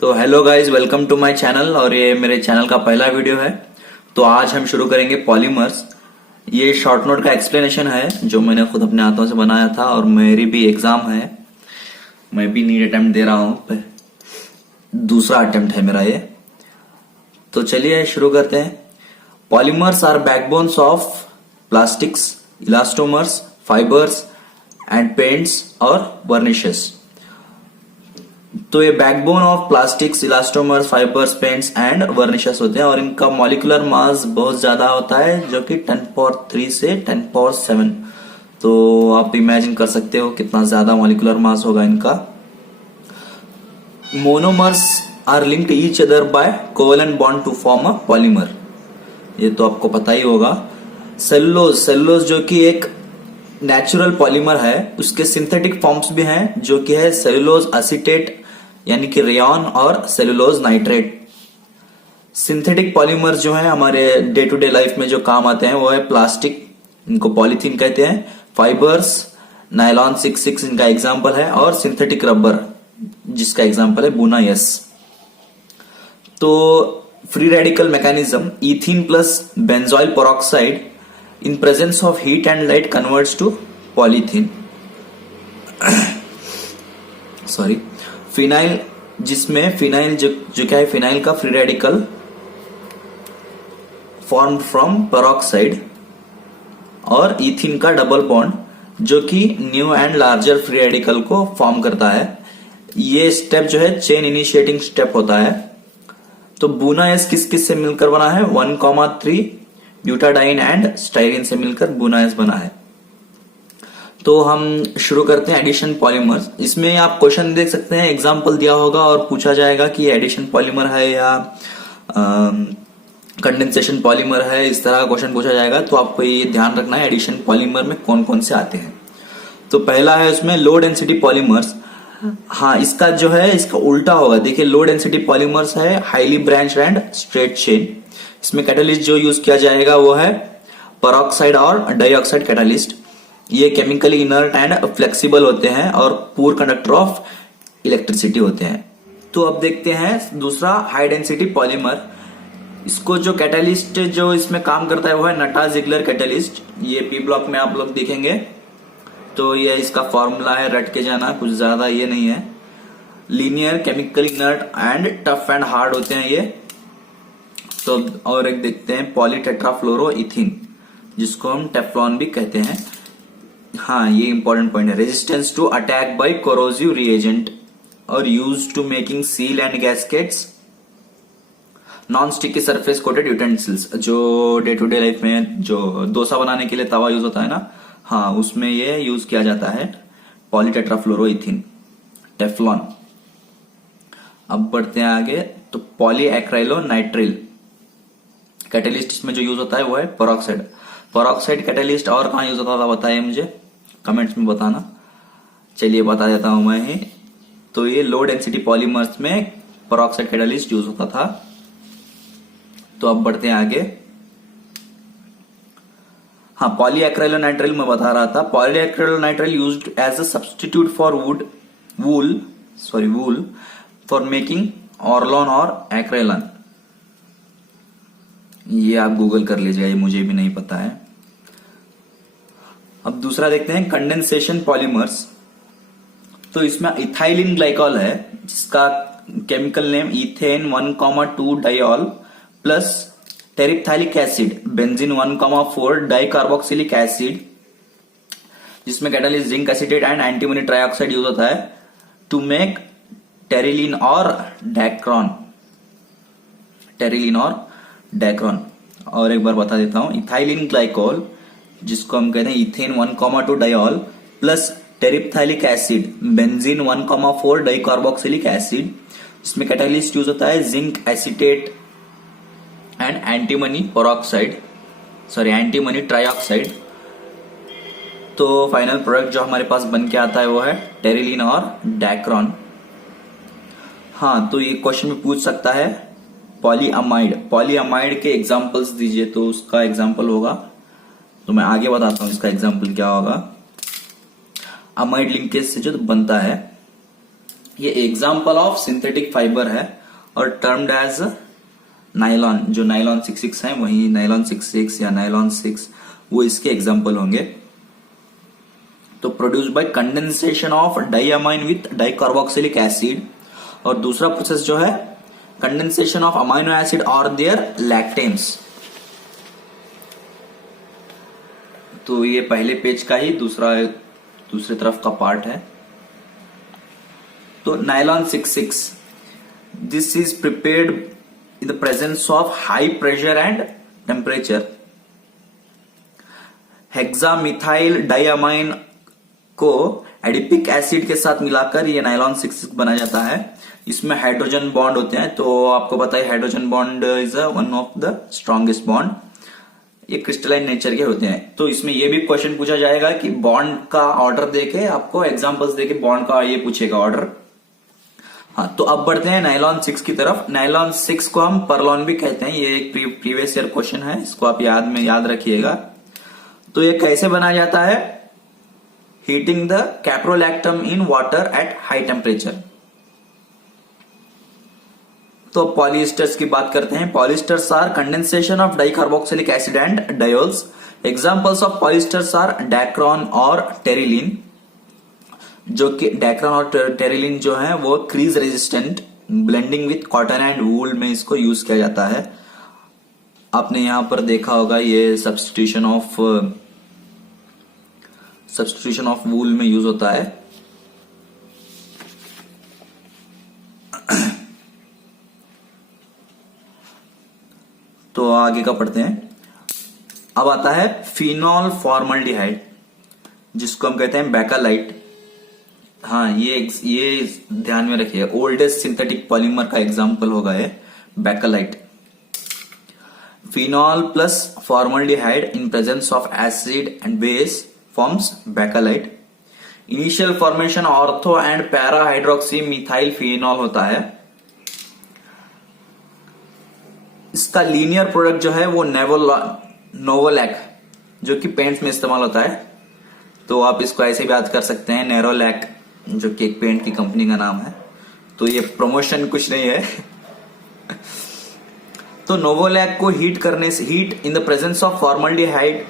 तो hello guys, welcome to my channel. और ये मेरे चैनल का पहला वीडियो है। तो आज हम शुरू करेंगे पॉलीमर्स। ये शॉर्ट नोट का एक्सप्लेनेशन है जो मैंने खुद अपने हाथों से बनाया था और मेरी भी एग्जाम है। मैं भी नीट अटेम्प्ट दे रहा हूँ, दूसरा अटेम्प्ट है मेरा ये। तो चलिए शुरू करते हैं। Polymers are backbones of plastics, elastomers, fibres and paints और वर्निशेस। तो ये backbone of plastics, elastomers, fibres, paints and varnishes होते हैं और इनका मॉलिक्यूलर मास बहुत ज्यादा होता है, जो कि 10 पावर 3 से 10 पावर 7। तो आप इमेजिन कर सकते हो कितना ज्यादा मॉलिक्यूलर मास होगा इनका। Monomers are linked each other by covalent bond to form a polymer. ये तो आपको पता ही होगा। सेलुलोज जो कि एक नेचुरल पॉलीमर है, उसके सिंथेटिक फॉर्म्स भी हैं, जो कि है सेलुलोज एसीटेट यानी कि रेयन और सेलुलोज नाइट्रेट। सिंथेटिक पॉलीमर जो है हमारे डे टू डे लाइफ में जो काम आते हैं वो है प्लास्टिक, इनको पॉलीथीन कहते हैं, फाइबर्स, नायलॉन 66 इनका एग्जांपल है, और सिंथेटिक रबर जिसका एग्जांपल है बुना यस। तो free radical mechanism, ethene plus benzoyl peroxide in presence of heat and light converts to polythene। Sorry, phenyl, जिसमें फिनाइल जो क्या है, फिनाइल का free radical form from peroxide, और इथिन का डबल बॉन्ड जो कि new and larger free radical को फॉर्म करता है। ये स्टेप जो है चेन इनिशिएटिंग स्टेप होता है। तो बुना एस किस किस से मिलकर बना है? 1,3 ब्यूटाडाइन एंड स्टाइरिन से मिलकर बुनाएस बना है। तो हम शुरू करते हैं एडिशन पॉलीमर्स। इसमें आप क्वेश्चन देख सकते हैं, एग्जांपल दिया होगा और पूछा जाएगा कि एडिशन पॉलीमर है या कंडेंसेशन पॉलीमर है, इस तरह का क्वेश्चन पूछा जाएगा। तो आपको ये ध्यान रखना है एडिशन पॉलीमर में कौन कौन से आते हैं। तो पहला है उसमें लो डेंसिटी पॉलीमर्स। हाँ, इसका जो है इसका उल्टा होगा। देखिए, लो डेंसिटी पॉलीमर्स है highly branch and straight chain. इसमें कैटालिस्ट जो यूज किया जाएगा वो है पेरोक्साइड और डाइऑक्साइड कैटालिस्ट। ये केमिकली इनर्ट एंड फ्लेक्सिबल होते हैं और पुअर कंडक्टर ऑफ इलेक्ट्रिसिटी होते हैं। तो अब देखते हैं दूसरा हाई डेंसिटी पॉलीमर। इसको जो कैटालिस्ट जो इसमें काम करता है वो है नटा-जिगलर कैटालिस्ट। ये पी ब्लॉक में आप लोग देखेंगे। तो ये इसका फॉर्मूला है, रट के जाना, कुछ ज्यादा ये नहीं है। Linear, chemically inert and tough and hard होते हैं ये। तो और एक देखते हैं पॉलीटेट्राफ्लोरोइथीन, जिसको हम टेफ्लॉन भी कहते हैं। हाँ, ये इंपॉर्टेंट पॉइंट है। Resistance to attack by corrosive reagent और use to making seal and gaskets, non sticky surface coated utensils. जो डे टू डे लाइफ में जो डोसा बनाने के लिए तवा यूज होता है ना, हाँ, उसमें ये यूज किया जाता है पॉलीटेट्राफ्लोरोइथीन, टेफ्लॉन। अब बढ़ते हैं आगे। तो पॉलीएक्राइलोनाइट्रिल कैटेलिस्ट इसमें जो यूज होता है वो है पेरोक्साइड। पेरोक्साइड कैटेलिस्ट और कहाँ यूज होता था बताइए मुझे, कमेंट्स में बताना। चलिए बता देता हूं मैं ही। तो ये लो डेंसिटी पॉलीमर्स में पेरोक्साइड कैटेलिस्ट यूज होता था। तो अब बढ़ते हैं आगे। हाँ, पॉलीएक्राइलोनाइट्रिल मैं बता रहा था। Polyacrylonitrile used as a substitute for wool for making Orlon और एक्रेलन। ये आप गूगल कर लीजिएगा, ये मुझे भी नहीं पता है। अब दूसरा देखते हैं कंडेंसेशन पॉलीमर्स। तो इसमें इथाइलिन ग्लाइकॉल है, जिसका chemical name ethane 1,2 diol plus terephthalic acid benzene 1,4 dicarboxylic acid, जिसमें catalyst zinc acetate and antimony trioxide use होता है टू मेक टेरिलीन और डैक्रॉन। और एक बार बता देता हूं, इथाइलिन ग्लाइकोल, जिसको हम कहते हैं ethane 1,2 diol plus terephthalic acid benzene 1,4 dicarboxylic acid, जिसमें कैटालिस्ट यूज होता है zinc acetate and antimony trioxide. तो फाइनल प्रोडक्ट जो हमारे पास बन के आता है वो है टेरिलीन और डैक्रॉन। हाँ, तो ये क्वेश्चन में पूछ सकता है पॉलीअमाइड के एग्जांपल्स दीजिए, तो उसका एग्जांपल होगा, तो मैं आगे बताता हूं इसका एग्जांपल क्या होगा। अमाइड लिंकेज से जो बनता है ये एग्जाम्पल ऑफ सिंथेटिक फाइबर है और टर्म्ड एज नाइलॉन। जो नाइलॉन 66 है वही नाइलॉन 66 या नाइलॉन 6 वो इसके एग्जाम्पल होंगे। तो produce by condensation of diamine with dicarboxylic acid, और दूसरा प्रोसेस जो है कंडेंसेशन ऑफ अमाइनो एसिड और देयर लैक्टेन्स। तो ये पहले पेज का ही दूसरे तरफ का पार्ट है। तो nylon 66 this is prepared in the presence of high pressure and temperature. Hexamethylene diamine को एडिपिक एसिड के साथ मिलाकर ये नाइलॉन 66 बनाया जाता है। इसमें हाइड्रोजन बॉन्ड होते हैं, तो आपको पता है hydrogen bond is one of the strongest bond. ये क्रिस्टलाइन नेचर के होते हैं। तो इसमें ये भी क्वेश्चन पूछा जाएगा कि बॉन्ड का ऑर्डर देके आपको एग्जांपल्स देके बॉन्ड का ये पूछेगा ऑर्डर। हाँ, तो अब बढ़ते हैं नाइलॉन 6 की तरफ। नाइलॉन 6 को हम परलॉन भी कहते हैं। ये एक प्रीवियस ईयर क्वेश्चन है, इसको आप याद रखिएगा। तो ये कैसे बनाया जाता है? Heating the caprolactam in water at high temperature. तो पॉलिएस्टर्स की बात करते हैं। Polyesters are condensation of dicarboxylic acid and diols. Examples of polyesters are Dacron और टेरिलीन। जो कि डैक्रॉन और टेरिलीन जो है वो crease resistant, blending with cotton and wool में इसको यूज किया जाता है। आपने यहां पर देखा होगा ये सब्स्टिट्यूशन ऑफ वूल में यूज होता है। तो आगे का पढ़ते हैं। अब आता है फिनॉल फॉर्मल्डिहाइड, जिसको हम कहते हैं बैकालाइट। हाँ, ये ध्यान में रखिए, ओल्डेस्ट सिंथेटिक पॉलीमर का एग्जांपल होगा ये Bakelite. Phenol plus formaldehyde in presence of acid and base forms Bakelite. Initial formation ortho and para hydroxymethyl phenol होता है। इसका लीनियर प्रोडक्ट जो है वो नोवोलैक, जो कि पेंट्स में इस्तेमाल होता है। तो आप इसको ऐसे भी याद कर सकते हैं, नेरोलैक, जो कि एक पेंट की कंपनी का नाम है। तो ये प्रमोशन कुछ नहीं है। तो नोवोलैक को heat in the presence of formaldehyde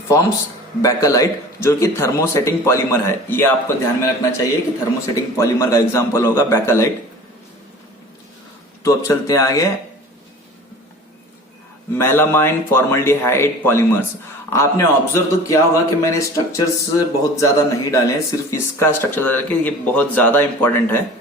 forms Bakelite, जो कि थर्मोसेटिंग पॉलीमर है। ये आपको ध्यान में रखना चाहिए कि थर्मोसेटिंग पॉलीमर का एग्जांपल होगा बैकालाइट। तो अब चलते हैं आगे। Melamine formaldehyde polymers. आपने ऑब्जर्व तो किया होगा कि मैंने स्ट्रक्चर्स बहुत ज्यादा नहीं डाले, सिर्फ इसका स्ट्रक्चर डाल के। ये बहुत ज्यादा इंपॉर्टेंट है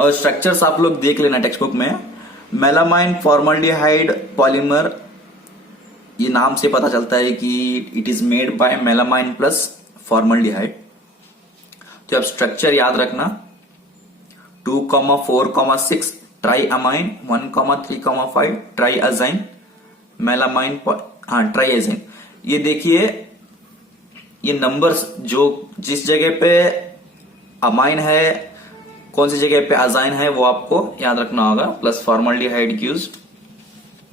और स्ट्रक्चर्स आप लोग देख लेना टेक्स्ट बुक में। मेलामाइन फॉर्मल्डिहाइड पॉलीमर, ये नाम से पता चलता है कि it is made by melamine plus formaldehyde. तो अब स्ट्रक्चर याद रखना, 2,4,6 ट्राइअमाइन, 1,3,5 ट्राइअजाइन, मेलामाइन ट्राइअजाइन। ये देखिए, ये नंबर्स जो जिस जगह पे अमाइन है, कौन सी जगह पे अजाइन है, वो आपको याद रखना होगा। प्लस फॉर्मल्डिहाइड यूज,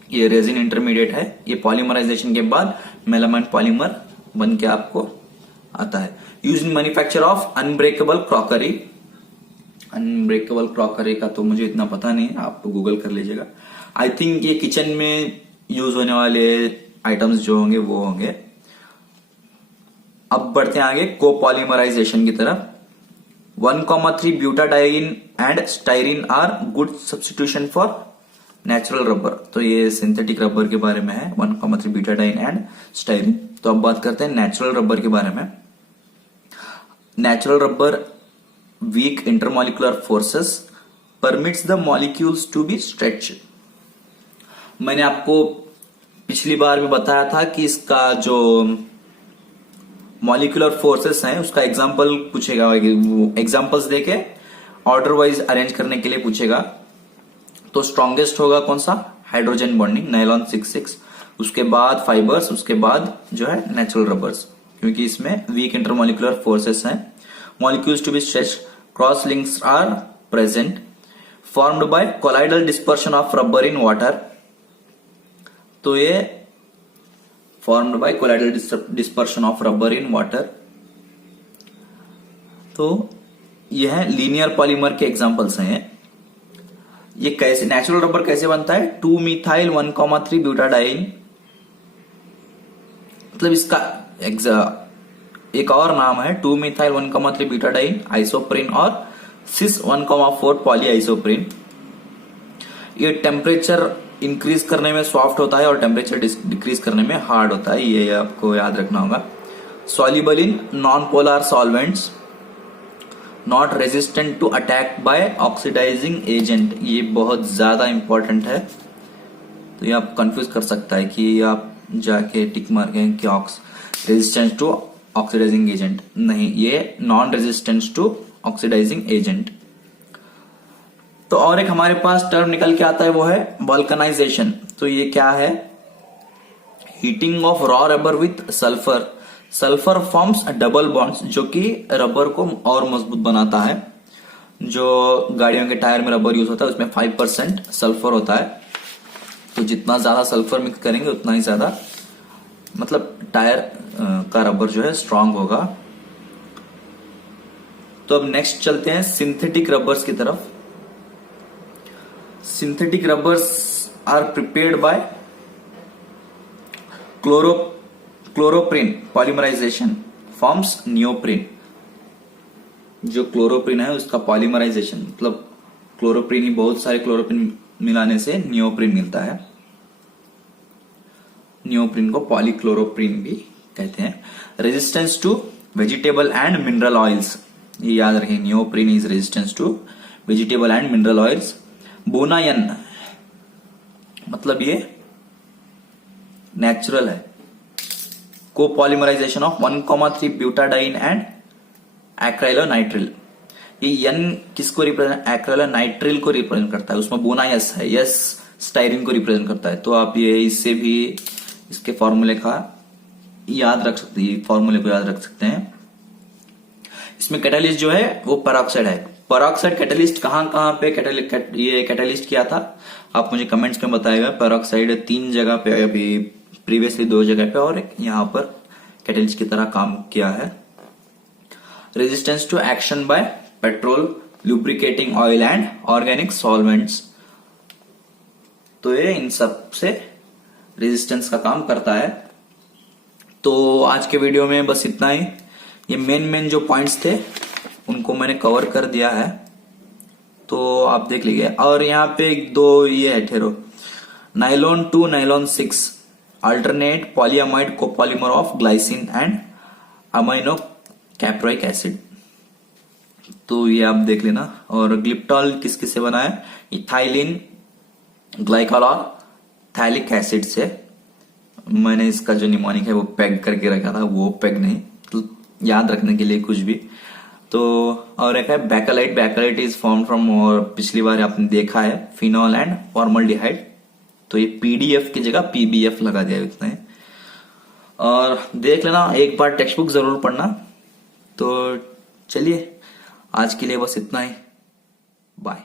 ये रेजिन इंटरमीडिएट है। ये पॉलीमराइजेशन के बाद मेलामाइन पॉलीमर बन के आपको आता है। Use in manufacture of unbreakable crockery. Unbreakable crockery का तो मुझे इतना पता नहीं है, आप गूगल कर लीजिएगा। आई थिंक ये किचन में यूज होने वाले आइटम्स जो होंगे वो होंगे। अब बढ़ते हैं आगे कोपॉलीमराइजेशन की तरफ। 1,3 butadiene and styrene are good substitution for natural rubber. तो ये सिंथेटिक रबर के बारे में है, 1,3 ब्यूटाडाइन एंड स्टाइरिन। तो अब बात करते हैं नेचुरल रबर के बारे में। Natural rubber weak intermolecular forces permits the molecules to be stretched। मैंने आपको पिछली बार भी बताया था कि इसका जो मॉलिक्यूलर फोर्सेस हैं उसका एग्जांपल पूछेगा, एग्जांपल्स देके ऑर्डर वाइज अरेंज करने के लिए पूछेगा। तो स्ट्रॉन्गेस्ट होगा कौन सा? Hydrogen bonding, nylon 66। उसके बाद फाइबर्स, उसके बाद जो है नेचुरल रबर्स, क्योंकि इसमें वीक इंटरमोलिकुलर फोर्सेस हैं। Molecules to be stretched, cross links are present, formed by colloidal dispersion of rubber in water। तो ये formed by colloidal dispersion of rubber in water। तो ये है लीनियर पॉलीमर के examples हैं। ये कैसे नेचुरल रबर कैसे बनता है, 2 मिथाइल 1,3 ब्यूटाडाइन, मतलब इसका एक और नाम है 2 मिथाइल 1,3 ब्यूटाडाइन आइसोप्रीन और सिस 1,4 पॉली आइसोप्रीन। ये टेम्परेचर इंक्रीज करने में सॉफ्ट होता है और टेम्परेचर डिक्रीज करने में हार्ड होता है, ये आपको याद रखना होगा। Soluble in non polar solvents, not resistant to attack by oxidising agent, ये बहुत ज्यादा इंपॉर्टेंट है। तो ये आप कंफ्यूज कर सकता है कि आप जाके टिक मार के कि रेजिस्टेंस टू ऑक्सीडाइजिंग एजेंट, नहीं, ये non resistance to oxidising agent. तो और एक हमारे पास टर्म निकल के आता है, वो है वल्कनाइजेशन। तो ये क्या है, heating of raw rubber with sulphur, sulphur forms double bonds, जो कि रबर को और मजबूत बनाता है। जो गाड़ियों के टायर में रबर यूज होता है उसमें 5% सल्फर होता है, तो जितना ज्यादा सल्फर मिक्स करेंगे उतना ही ज्यादा मतलब टायर का रबर जो है स्ट्रांग होगा। तो अब नेक्स्ट चलते हैं सिंथेटिक रबर्स की तरफ। Synthetic rubbers are prepared by chloroprene polymerisation forms neoprene. जो क्लोरोप्रीन है उसका पॉलीमराइजेशन, मतलब क्लोरोप्रीन ही बहुत सारे क्लोरोप्रीन मिलाने से नियोप्रीन मिलता है। नियोप्रीन को पॉलीक्लोरोप्रीन भी कहते हैं। Resistance to vegetable and mineral oils, ये याद रखें, neoprene is resistance to vegetable and mineral oils. Buna N मतलब ये नेचुरल है। Copolymerization of 1,3 butadiene and acrylonitrile, ये एन किसको रिप्रेजेंट, एक्राइलोनाइट्रिल को रिप्रेजेंट करता है, उसमें बोनायस है, यस स्टाइरिन को रिप्रेजेंट करता है। तो आप ये इससे भी इसके फॉर्मूले का याद रख सकते हैं, फॉर्मूले को याद रख सकते हैं। इसमें कैटालिस्ट जो है वो पेरोक्साइड है। पेरोक्साइड कैटालिस्ट कहां पे ये कैटालिस्ट किया था, आप मुझे कमेंट्स में बताएगा। पेरोक्साइड 3 जगह पे, अभी प्रीवियसली 2 जगह पे और यहां पर कैटालिस्ट की तरह काम किया है। Resistance to action by petrol, lubricating oil and organic solvents, तो ये इन सब से रेजिस्टेंस का काम करता है। तो आज के वीडियो में बस इतना ही। ये मेन जो पॉइंट्स थे उनको मैंने कवर कर दिया है, तो आप देख लीजिए। और यहाँ पे 2 ये है ठहरो, nylon 2 nylon 6 alternate polyamide copolymer of glycine and amino caproic acid, तो ये आप देख लेना। और ग्लिप्टॉल किस किस से बना है, इथाइलिन ग्लाइकॉल और थैलिक एसिड से। मैंने इसका जो निमोनिक है वो पैग करके रखा था, वो पैग नहीं, तो याद रखने के लिए कुछ भी। तो और एक है Bakelite, Bakelite is form from, और पिछली बार आपने देखा है, फिनॉल एंड फॉर्मल्डिहाइड, तो ये पीडीएफ की जगह पीबीएफ लगा दिया इतना ही। और देख लेना, एक बार टेक्स्ट बुक जरूर पढ़ना। तो चलिए आज के लिए बस इतना ही, बाय।